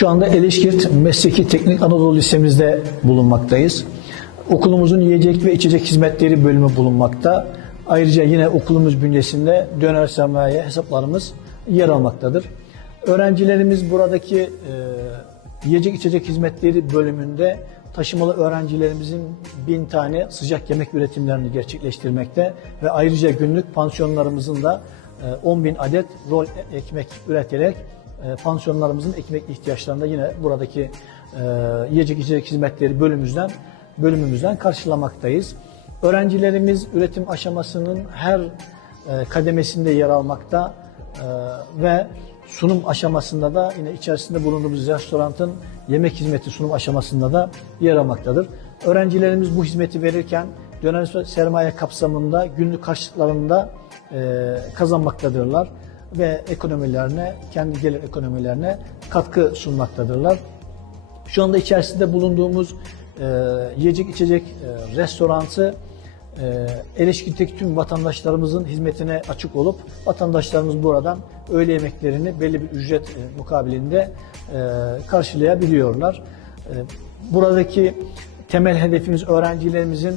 Şu anda Eleşkirt Mesleki Teknik Anadolu Lisemizde bulunmaktayız. Okulumuzun yiyecek ve içecek hizmetleri bölümü bulunmakta. Ayrıca yine okulumuz bünyesinde döner sermaye hesaplarımız yer almaktadır. Öğrencilerimiz buradaki e, yiyecek içecek hizmetleri bölümünde taşımalı öğrencilerimizin bin tane sıcak yemek üretimlerini gerçekleştirmekte ve ayrıca günlük pansiyonlarımızın da e, 10 bin adet rol ekmek üreterek e, pansiyonlarımızın ekmek ihtiyaçlarını da yine buradaki e, yiyecek içecek hizmetleri bölümümüzden bölümümüzden karşılamaktayız. Öğrencilerimiz üretim aşamasının her e, kademesinde yer almakta e, ve sunum aşamasında da yine içerisinde bulunduğumuz restoranın yemek hizmeti sunum aşamasında da yer almaktadır. Öğrencilerimiz bu hizmeti verirken dönem sermaye kapsamında günlük karşılıklarında e, kazanmaktadırlar ve ekonomilerine, kendi gelir ekonomilerine katkı sunmaktadırlar. Şu anda içerisinde bulunduğumuz e, yiyecek içecek e, restoranı e, Eleşkirt'teki tüm vatandaşlarımızın hizmetine açık olup vatandaşlarımız buradan öğle yemeklerini belli bir ücret e, mukabilinde e, karşılayabiliyorlar. E, buradaki temel hedefimiz öğrencilerimizin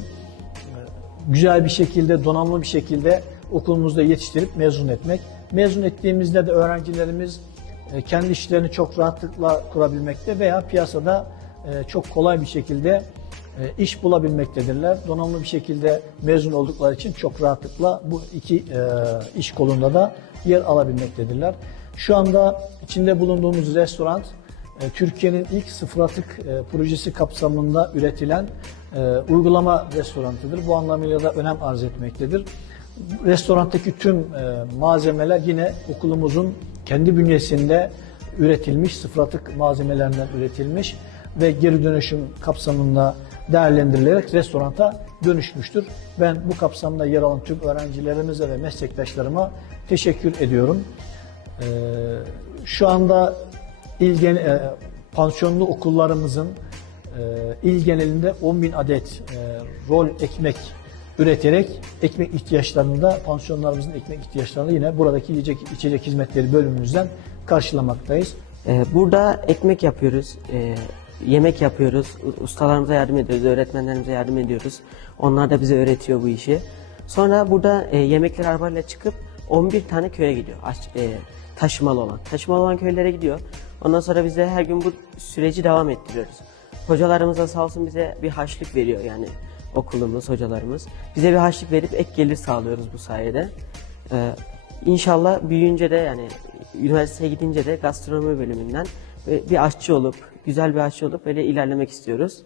güzel bir şekilde, donanımlı bir şekilde okulumuzda yetiştirip mezun etmek. Mezun ettiğimizde de öğrencilerimiz e, kendi işlerini çok rahatlıkla kurabilmekte veya piyasada e, çok kolay bir şekilde e, iş bulabilmektedirler. Donanımlı bir şekilde mezun oldukları için çok rahatlıkla bu iki iş kolunda da yer alabilmektedirler. Şu anda içinde bulunduğumuz restoran Türkiye'nin ilk sıfır atık projesi kapsamında üretilen uygulama restoranıdır. Bu anlamıyla da önem arz etmektedir. Restorandaki tüm e, malzemeler yine okulumuzun kendi bünyesinde üretilmiş, sıfır atık malzemelerinden üretilmiş ve geri dönüşüm kapsamında değerlendirilerek restoranta dönüşmüştür. Ben bu kapsamda yer alan tüm öğrencilerimize ve meslektaşlarıma teşekkür ediyorum. Ee, şu anda il gen- e, pansiyonlu okullarımızın e, il genelinde 10 bin adet e, rol ekmek üreterek ekmek ihtiyaçlarını da pansiyonlarımızın ekmek ihtiyaçlarını yine buradaki yiyecek içecek hizmetleri bölümümüzden karşılamaktayız. Ee, Burada ekmek yapıyoruz, e, yemek yapıyoruz, ustalarımıza yardım ediyoruz, öğretmenlerimize yardım ediyoruz. Onlar da bize öğretiyor bu işi. Sonra burada e, yemekler arabayla çıkıp 11 tane köye gidiyor, e, taşımalı olan. Taşımalı olan köylere gidiyor. Ondan sonra biz de her gün bu süreci devam ettiriyoruz. Hocalarımız da sağ olsun bize bir harçlık veriyor yani okulumuz, hocalarımız. Bize bir harçlık verip ek gelir sağlıyoruz bu sayede. Ee, İnşallah büyüyünce de yani üniversiteye gidince de gastronomi bölümünden bir aşçı olup, güzel bir aşçı olup böyle ilerlemek istiyoruz.